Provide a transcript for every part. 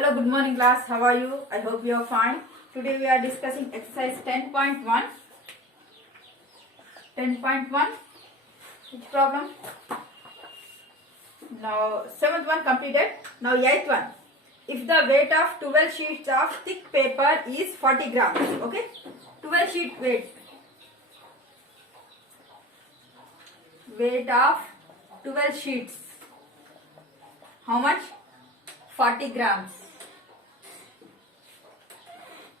Hello, good morning class. How are you? I hope you are fine. Today we are discussing exercise 10.1. 10.1. Which problem? Now, 7th one completed. Now, 8th one. If the weight of 12 sheets of thick paper is 40 grams, okay? 12 sheet weight. Weight of 12 sheets. How much? 40 grams.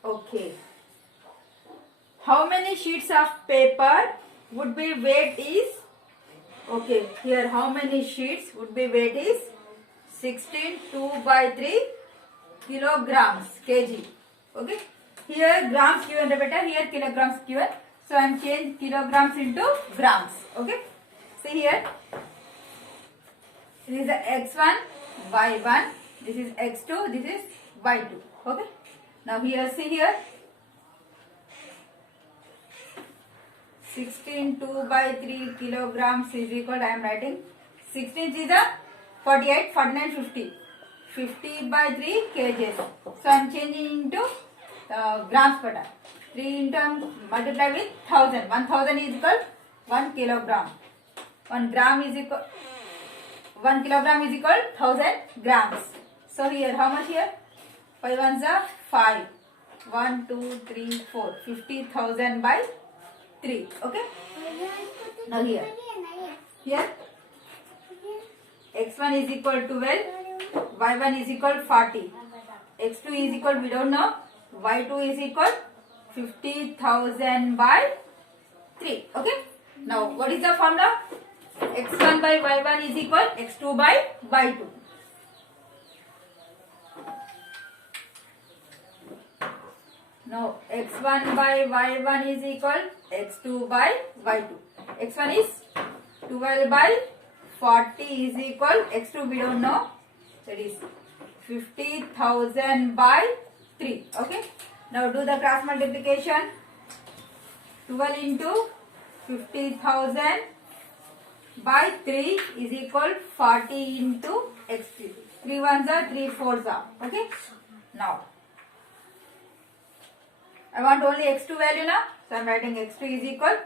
Okay. How many sheets of paper would be weight is? Okay, here how many sheets would be weight is? 16 2/3 kilograms kg. Okay. Here grams given better, here kilograms given. So I am changing kilograms into grams. Okay. See here. This is x1, y1. This is x2. This is y2. Okay. Now here see here. 16 2/3 kilograms is equal. I am writing 16 is a 48, 49, 50. 50/3 kgs. So I am changing into grams per time. 3 into multiply with 1000. 1000 is equal 1 kilogram. 1 gram is equal 1 kilogram is equal 1000 grams. So here how much here? 5 ones are 5. 1 2 3 4. 50,000 by 3. Okay. Now here x1 is equal to 12, y1 is equal 40, x2 is equal we don't know, y2 is equal 50,000 by 3. Okay. Now what is the formula? x1 by y1 is equal x2 by y2. Now x1 by y1 is equal x2 by y2. x1 is 12 by 40 is equal x2 we don't know, that is 50,000 by 3. Okay. Now do the cross multiplication. 12 into 50,000 by 3 is equal 40 into x3. 3 ones are 3 fours are. Okay. Now I want only x2 value now. So I am writing x2 is equal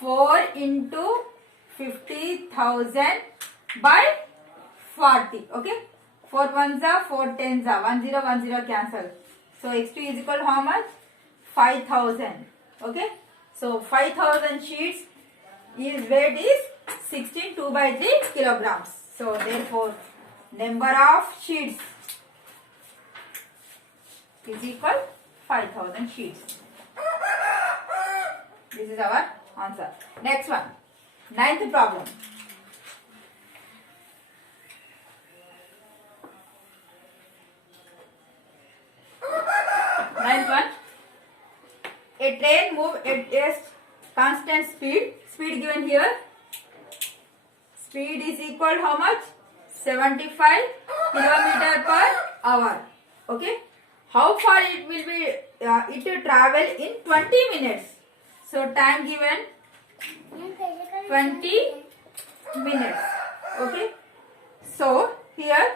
4 into 50,000 by 40. Okay. 4 ones are 4 tens are 10 10 cancel. So x2 is equal how much? 5,000. Okay. So 5,000 sheets is weight is 16 2/3 kilograms. So therefore number of sheets is equal 5,000 sheets. This is our answer. Next one. 9th problem. Ninth one. A train moves at a constant speed. Speed given here. Speed is equal how much? 75 kilometer per hour. Okay. How far it will be? It will travel in 20 minutes. So time given 20 minutes. Okay. So here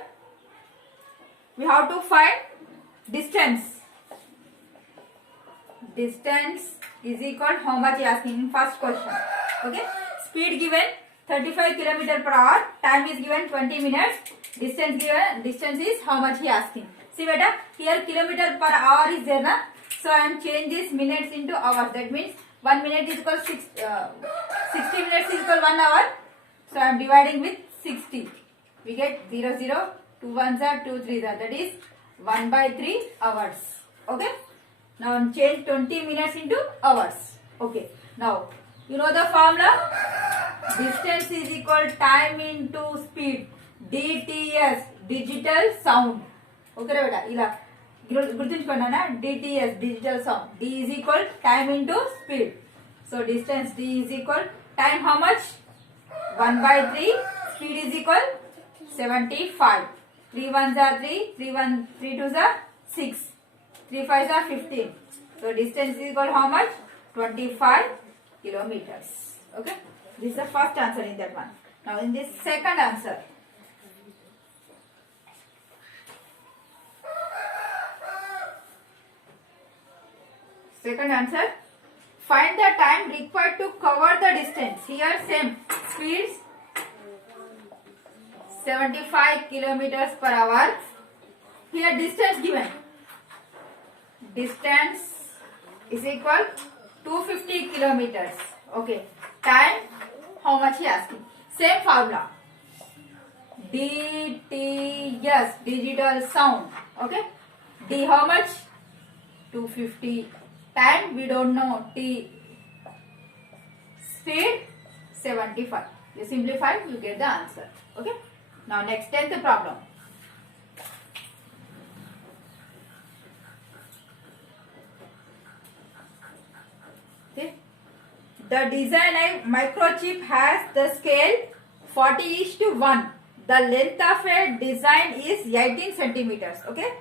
we have to find distance. Distance is equal how much he asking in first question. Okay. Speed given 35 km per hour. Time is given 20 minutes. Distance given. Distance is how much he asking. See beta, here kilometer per hour is there na. So I am change this minutes into hours. That means 1 minute is equal 60 minutes is equal 1 hour. So I am dividing with 60. We get 0 0. 2 ones are 2 3s are. That is 1/3 hours. Okay. Now I am change 20 minutes into hours. Okay. Now you know the formula. Distance is equal time into speed. DTS, digital sound. Okay beta, ila గుర్తుంచుకోండి DTS, digital sound. D is equal time into speed. So distance D is equal time how much? 1/3. Speed is equal 75. 3 ones are 3. 3 twos are 6. 3 5s are 15. So distance is equal how much? 25 kilometers. Okay. This is the first answer in that one. Now in this second answer. Second answer. Find the time required to cover the distance. Here same speeds 75 kilometers per hour. Here distance given. Distance is equal 250 kilometers. Okay. Time, how much he asking? Same formula. DTS, digital sound. Okay. D how much? 250. Time we don't know. T. Speed 75. You simplify, you get the answer. Okay. Now next 10th problem. Okay. The design microchip has the scale 40:1. The length of a design is 18 centimeters. Okay.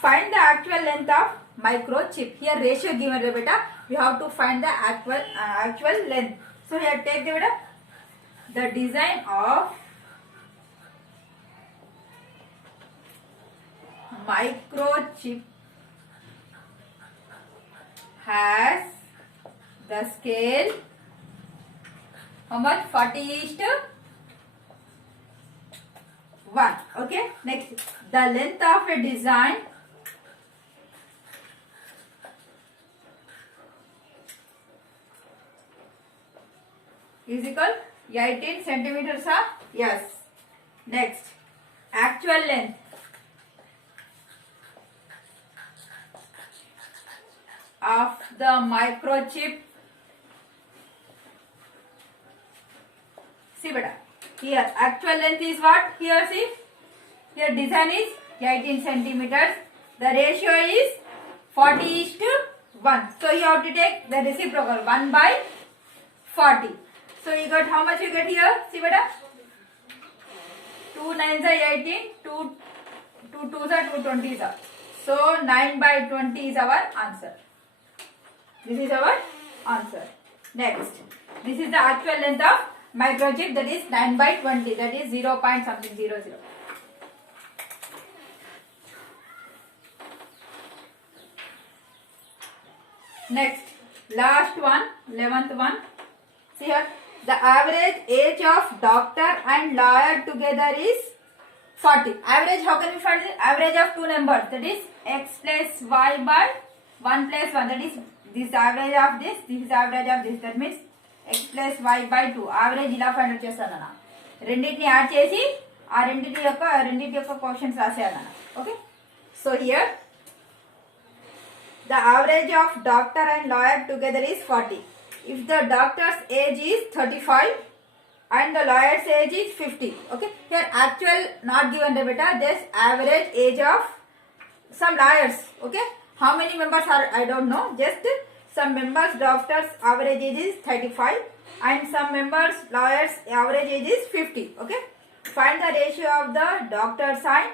Find the actual length of microchip. Here ratio given, beta. We have to find the actual length. So here take the beta. The design of microchip has the scale how much? 40:1. Okay. Next, the length of a design is equal 18 centimeters. Yes. Next, actual length of the microchip. See beta. Here actual length is what? Here see. Here design is 18 centimeters. The ratio is 40:1. So you have to take the reciprocal 1/40. So you got how much you get here? See beta. 2 9s are 18. 2 2s are 2 20s are. So 9/20 is our answer. This is our answer. Next, this is the actual length of microchip, that is 9/20, that is 0 point something 00. Next, last one, 11th one. See here, the average age of doctor and lawyer together is 40. Average, how can we find it? Average of two numbers, that is x plus y by 1 plus 1, that is this average of this is average of this, that means x plus y by 2. Average ఇలా find out చేస్తాను అన్న. రెండింటిని add చేసి ఆ రెండింటి యొక్క questions రాసేయాలన్న. Okay. So here the average of doctor and lawyer together is 40. If the doctor's age is 35 and the lawyer's age is 50. Okay. Here actual not given the beta. This average age of some lawyers. Okay. How many members are I don't know. Just some members doctors average age is 35 and some members lawyers average age is 50. Okay. Find the ratio of the doctors and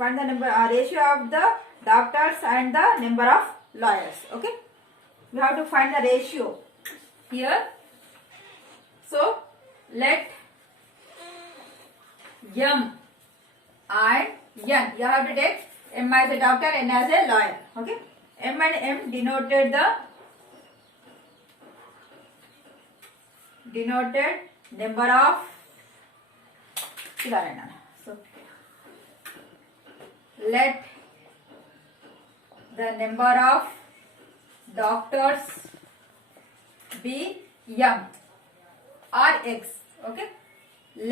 find the number ratio of the doctors and the number of lawyers. Okay. We have to find the ratio here. So let M and N. You have to take M as a doctor, N as a lawyer. Okay. M and M denoted number of. So let the number of doctors be M or X. Okay.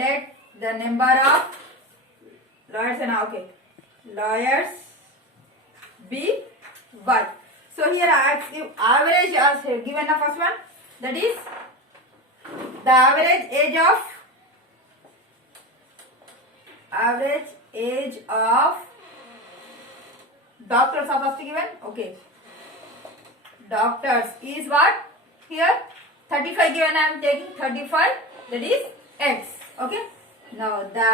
Let the number of lawyers and okay lawyers be Y. So here average as given the first one, that is the average age of doctors are first given. Okay. Doctors is what? Here 35 given, I am taking 35, that is X. Okay. Now the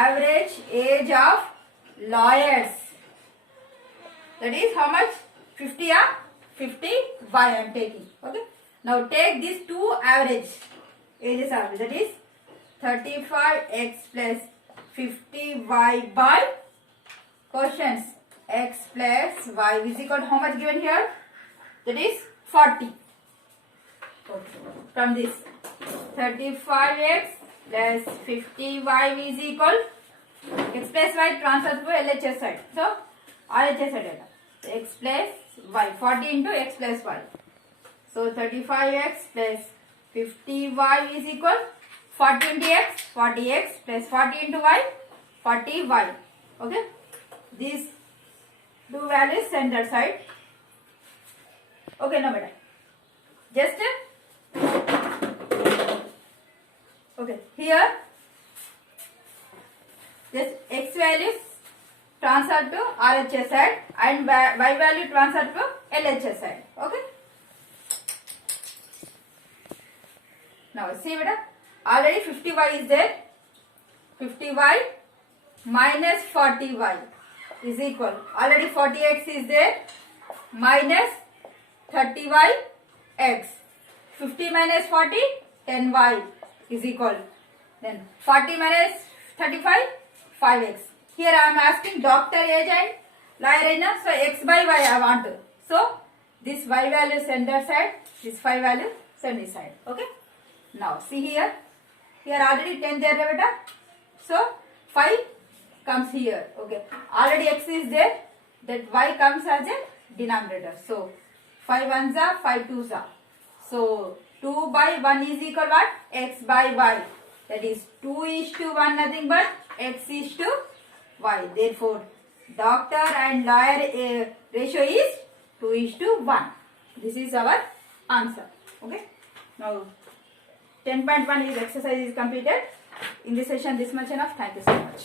average age of lawyers, that is how much? 50 or 50 Y I am taking. Okay. Now take these two average ages average, that is 35X plus 50Y by quotients x plus y is equal to how much given here? That is 40. From this 35x plus 50y is equal x plus y transfer to LHS side. So RHS side. X plus y 40 into x plus y. So 35x plus 50y is equal 40 into x, 40x plus 40 into y, 40y. Okay. These two values center side. Okay, now better. Just okay, here just x values transfer to RHS side and y value transfer to LHS side. Okay. Now see beta, already 50y is there. 50y minus 40y is equal. Already 40x is there. Minus 30y x. 50 minus 40, 10y is equal. Then 40 minus 35, 5x. Here I am asking doctor age and lawyer, so x by y I want. So this y value center side, this 5 value center side. Okay. Now see here. Here already 10 there, beta. So 5 comes here. Okay. Already x is there. That y comes as a denominator. So 5 ones are 5 twos are. So 2 by 1 is equal what? X by y. That is 2 is to 1 nothing but x is to y. Therefore, doctor and lawyer ratio is 2 is to 1. This is our answer. Okay. Now 10.1 is exercise is completed. In this session this much enough. Thank you so much.